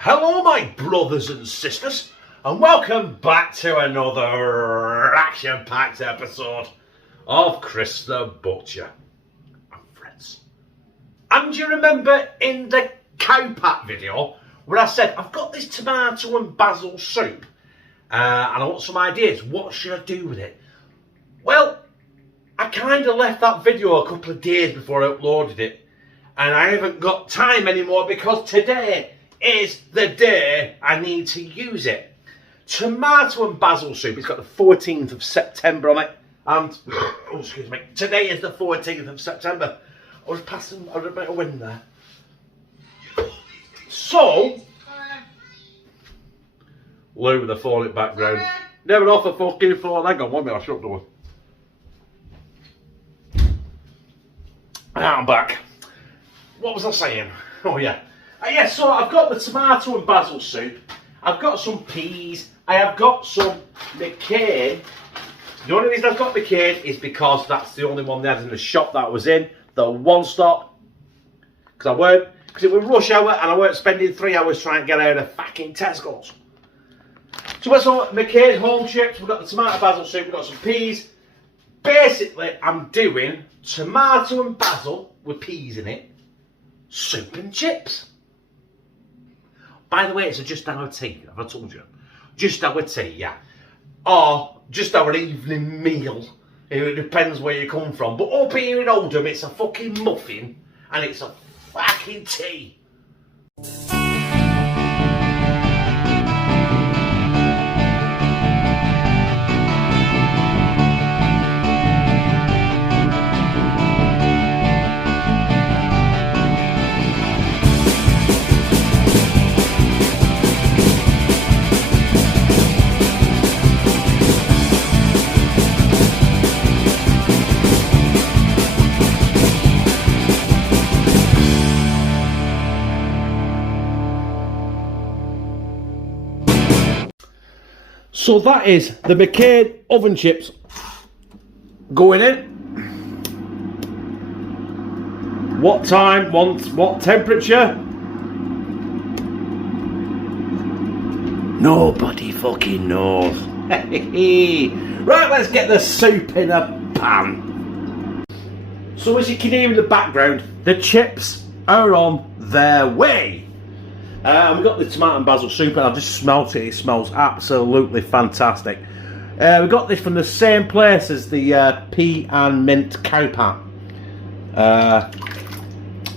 Hello my brothers and sisters, and welcome back to another action-packed episode of Chris the Butcher and Friends. And do you remember in the cow pat video where I said I've got this tomato and basil soup and I want some ideas, what should I do with it? Well, I kind of left that video a couple of days before I uploaded it, and I haven't got time anymore because today is the day I need to use it. Tomato and basil soup. It's got the 14th of September on it, and oh, excuse me, today is the 14th of September. I was passing a bit of wind there. So, Lou with the phone in the background. Never off the fucking phone. Hang on 1 minute, I'll shut the door. I'm back. What was I saying? Oh yeah. Yeah, so I've got the tomato and basil soup. I've got some peas. I have got some McCain. The only reason I've got McCain is because that's the only one they had in the shop that I was in. The one stop. Because it was rush hour and I weren't spending 3 hours trying to get out of fucking Tesco's. So we've got some McCain home chips. We've got the tomato basil soup. We've got some peas. Basically, I'm doing tomato and basil with peas in it. Soup and chips. By the way, it's a just our tea, have I told you? Just our tea, yeah. Or just our evening meal. It depends where you come from. But up here in Oldham, it's a fucking muffin and it's a fucking tea. So that is the McCain oven chips going in. What time, what temperature? Nobody fucking knows. Right, let's get the soup in a pan. So as you can hear in the background, the chips are on their way. We've got the tomato and basil soup and I've just smelt it. It smells absolutely fantastic. We got this from the same place as the pea and mint cow pat,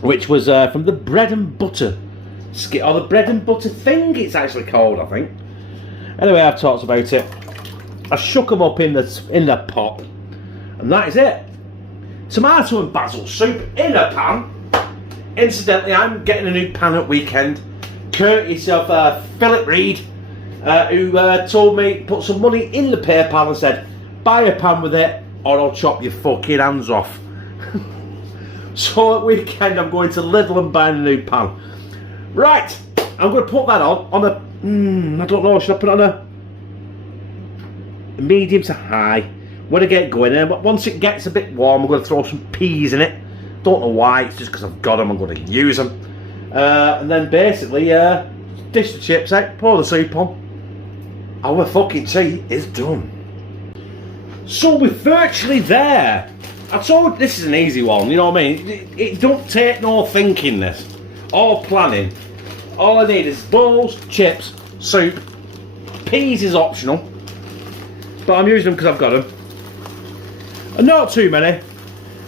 which was from the bread and butter skit, or the bread and butter thing it's actually called, I think. Anyway, I've talked about it. I shook them up in the pot, and that is it. Tomato and basil soup in a pan. Incidentally, I'm getting a new pan at weekend, courtesy of Philip Reed, who told me put some money in the PayPal and said buy a pan with it or I'll chop your fucking hands off. So at weekend I'm going to Lidl and buying a new pan. Right, I'm going to put that on a I don't know, should I put it on a medium to high when I get going, and once it gets a bit warm I'm going to throw some peas in it. Don't know why, it's just because I've got them, I'm going to use them. And then basically dish the chips out, pour the soup on. Our fucking tea is done. So we're virtually there. I told you this is an easy one, you know what I mean? It don't take no thinking this, or planning. All I need is bowls, chips, soup. Peas is optional, but I'm using them because I've got them. And not too many.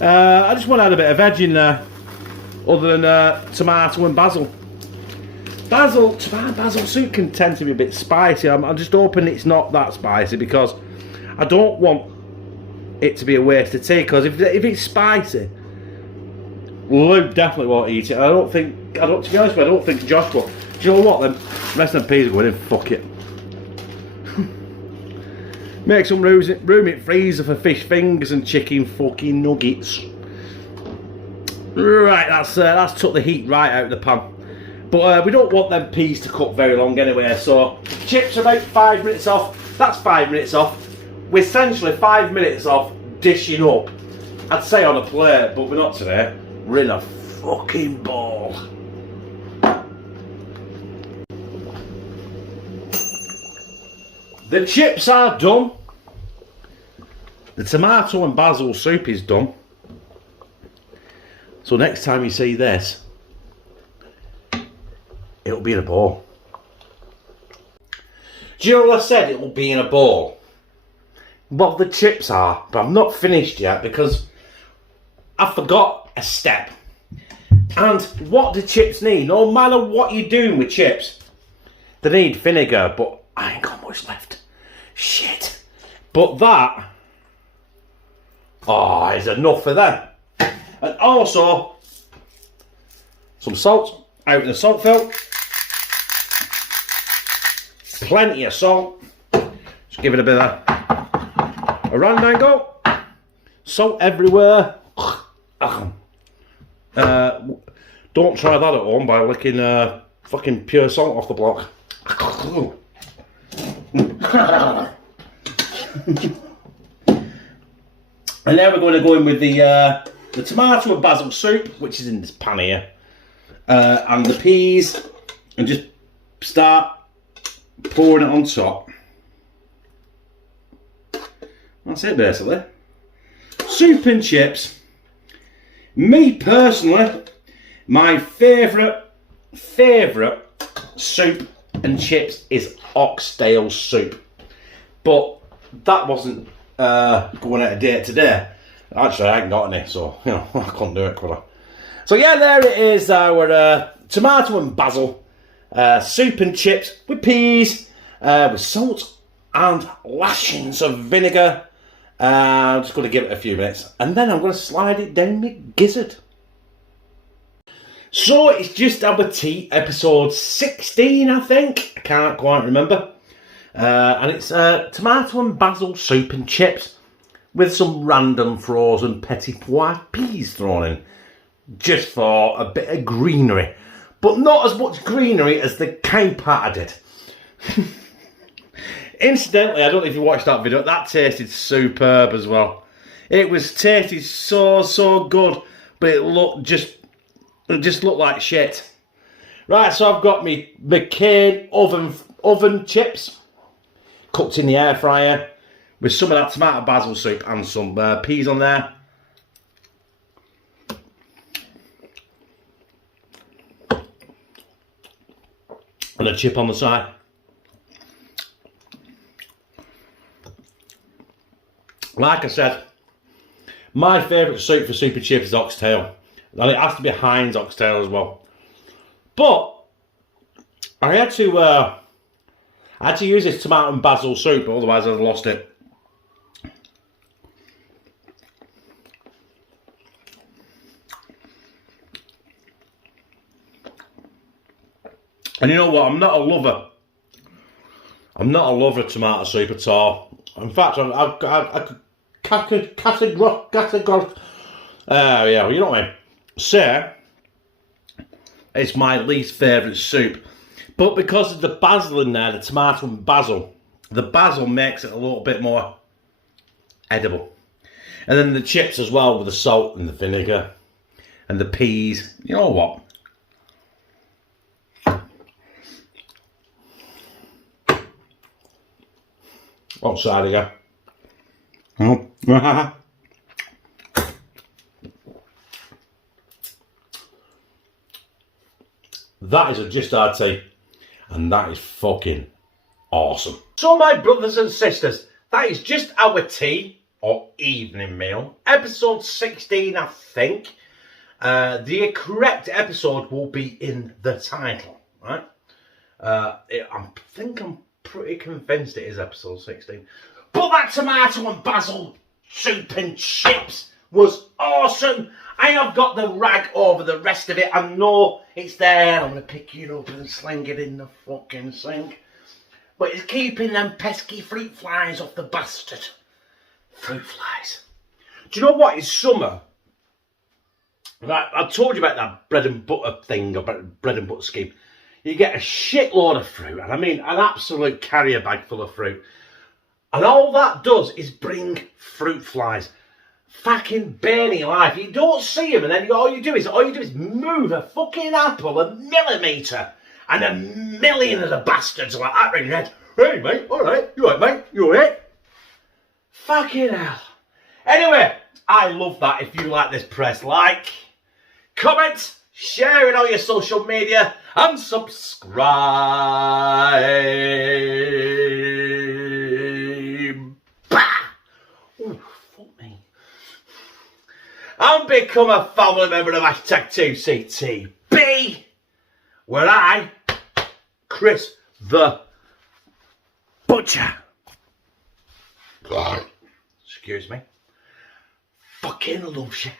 I just want to add a bit of veg in there, other than tomato and basil. Tomato and basil soup can tend to be a bit spicy. I'm just hoping it's not that spicy because I don't want it to be a waste of tea. Because if it's spicy, Luke definitely won't eat it. To be honest with you, I don't think Josh will. Do you know what? Then the rest of the peas are going in. Fuck it. Make some room in freezer for fish fingers and chicken fucking nuggets. Right, that's took the heat right out of the pan. But we don't want them peas to cook very long anyway, so chips are about 5 minutes off. That's 5 minutes off. We're essentially 5 minutes off dishing up. I'd say on a plate, but we're not today. We're in a fucking bowl. The chips are done. The tomato and basil soup is done. So next time you see this, it'll be in a bowl. Do you know what I said? It will be in a bowl. Well, the chips are, but I'm not finished yet because I forgot a step. And what do chips need? No matter what you're doing with chips, they need vinegar, but I ain't got much left. Shit. But that, is enough for them. And also, some salt out in the salt fill. Plenty of salt. Just give it a bit of a random go. Salt everywhere. Don't try that at home by licking fucking pure salt off the block. And now we're going to go in with the tomato and basil soup, which is in this pan here, and the peas, and just start pouring it on top. That's it basically. Soup and chips. Me personally, my favourite soup and chips is oxtail soup. But that wasn't going out of date today. Actually, I ain't got any, so you know I couldn't do it, could I? So yeah, there it is, our tomato and basil soup and chips with peas, with salt and lashings of vinegar. I'm just going to give it a few minutes, and then I'm going to slide it down my gizzard. So it's just our tea, episode 16, I think. I can't quite remember. And it's tomato and basil soup and chips with some random frozen petit pois peas thrown in, just for a bit of greenery, but not as much greenery as the cow pat I did. Incidentally, I don't know if you watched that video, that tasted superb as well. It tasted so good, but it just looked like shit. Right, so I've got me McCain oven chips cooked in the air fryer with some of that tomato basil soup and some peas on there. And a chip on the side. Like I said, my favourite soup for soup and chips is oxtail. And it has to be Heinz oxtail as well. But I had to use this tomato and basil soup, otherwise I'd have lost it. And you know what? I'm not a lover of tomato soup at all. In fact, I could categorically, yeah, you know what I mean. Say, it's my least favourite soup. But because of the basil in there, the tomato and basil, the basil makes it a little bit more edible. And then the chips as well with the salt and the vinegar and the peas. You know what? What side are you? Oh. That is a just our tea, and that is fucking awesome. So my brothers and sisters, that is just our tea or evening meal, episode 16 I think. The correct episode will be in the title, right? I think I'm pretty convinced it is episode 16. But that tomato and basil soup and chips was awesome. I have got the rag over the rest of it. I know it's there. I'm going to pick it up and sling it in the fucking sink. But it's keeping them pesky fruit flies off the bastard. Fruit flies. Do you know what? It's summer. I told you about that bread and butter thing, or bread and butter scheme. You get a shitload of fruit, and I mean an absolute carrier bag full of fruit. And all that does is bring fruit flies. Fucking burning life. You don't see them, and then all you do is move a fucking apple a millimetre, and a million of the bastards are like that ring head. Hey, mate, alright. You alright, mate? You alright? Fucking hell. Anyway, I love that. If you like this, press like, comment, share it on your social media, and subscribe. Bah! Ooh, fuck me. And become a family member of #2CTB, where I, Chris the Butcher, excuse me, fucking loves you.